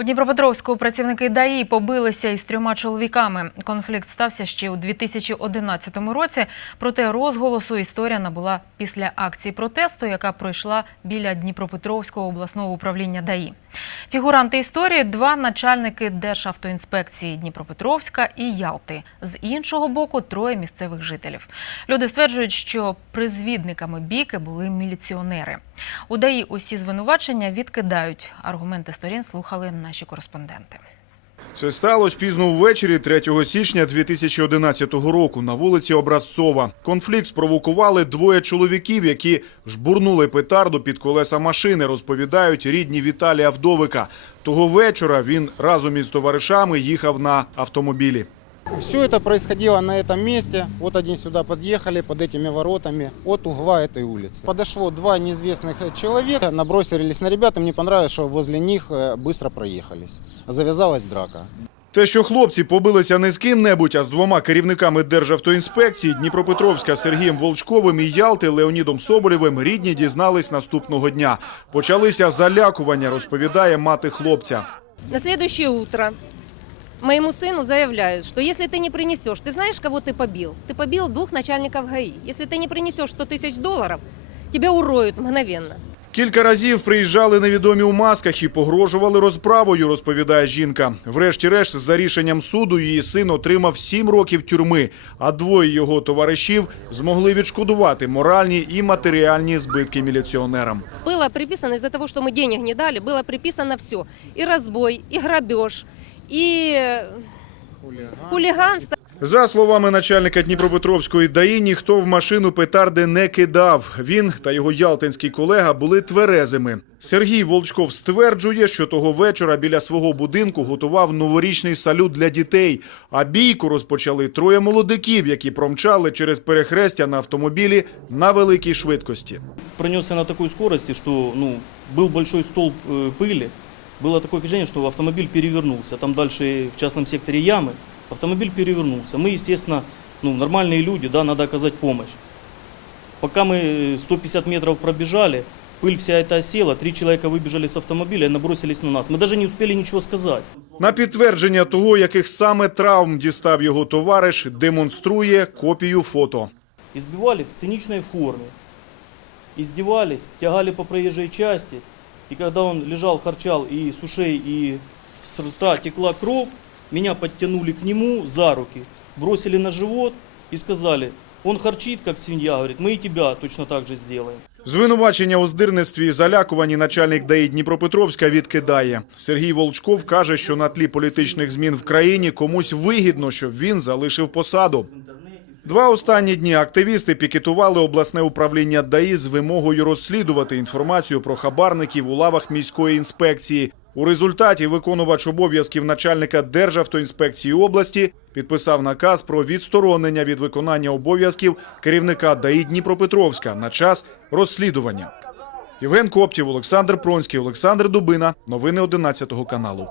У Дніпропетровську працівники ДАІ побилися із трьома чоловіками. Конфлікт стався ще у 2011 році. Проте розголосу історія набула після акції протесту, яка пройшла біля Дніпропетровського обласного управління ДАІ. Фігуранти історії два начальники Державтоінспекції Дніпропетровська і Ялти. З іншого боку, троє місцевих жителів. Люди стверджують, що призвідниками бійки були міліціонери. У ДАІ усі звинувачення відкидають. Аргументи сторін слухали наші кореспонденти. Це сталося пізно ввечері 3 січня 2011 року на вулиці Образцова. Конфлікт спровокували двоє чоловіків, які жбурнули петарду під колеса машини, розповідають рідні Віталія Вдовика. Того вечора він разом із товаришами їхав на автомобілі. Все это происходило на этом месте. Вот они сюда подъехали под этими воротами от угла этой улицы. Подошло два неизвестных человека, набросились на ребят. Им не понравилось, что возле них э, быстро проехались. Завязалась драка. Те, що хлопці побилися не з ким-небудь, а з двома керівниками Державтоінспекції Дніпропетровська Сергієм Волчковим і Ялти Леонідом Соболєвим, рідні дізнались наступного дня. Почалися залякування, розповідає мати хлопця. На следующее утро моему сыну заявляют, что если ты не принесешь, ты знаешь, кого ты побил? Ты побил двух начальников ГАИ. Если ты не принесешь 100 тысяч долларов, тебя уроют мгновенно. Кілька разів приїжджали невідомі у масках і погрожували розправою, розповідає жінка. Врешті-решт, за рішенням суду, її син отримав сім років тюрми, а двоє його товаришів змогли відшкодувати моральні і матеріальні збитки міліціонерам. Было приписано из-за того, что мы денег не дали, было приписано все. И разбой, и грабеж, и хулиганство. За словами начальника Дніпропетровської ДАІ, ніхто в машину петарди не кидав. Він та його ялтинський колега були тверезими. Сергій Волчков стверджує, що того вечора біля свого будинку готував новорічний салют для дітей. А бійку розпочали троє молодиків, які промчали через перехрестя на автомобілі на великій швидкості. пронесся на такой скорости, что ну, был большой столб э, пыли. Было такое впечатление, что автомобиль перевернулся. Там дальше в частном секторе ямы. Автомобиль перевернулся. Мы, естественно, ну, нормальные люди, да, надо оказать помощь. Пока мы э, 150 метров пробежали, пыль вся эта осела, три человека выбежали с автомобиля и набросились на нас. Мы даже не успели ничего сказать. На підтвердження того, яких саме травм дістав його товариш, демонструє копію фото. избивали в циничной форме, издевались, тягали по проезжей части, и когда он лежал, харчал, и с ушей, и с рта текла кровь, меня подтянули к нему за руки, бросили на живот и сказали, он харчит, как свинья, говорит, мы и тебя точно так же сделаем. Звинувачення у здирництві і залякуванні начальник ДАІ Дніпропетровська відкидає. Сергій Волчков каже, що на тлі політичних змін в країні комусь вигідно, щоб він залишив посаду. Два останні дні активісти пікетували обласне управління ДАІ з вимогою розслідувати інформацію про хабарників у лавах міської інспекції. У результаті виконувач обов'язків начальника Державтоінспекції області підписав наказ про відсторонення від виконання обов'язків керівника ДАІ Дніпропетровська на час розслідування. Євген Коптів, Олександр Пронський, Олександр Дубина. Новини 11 каналу.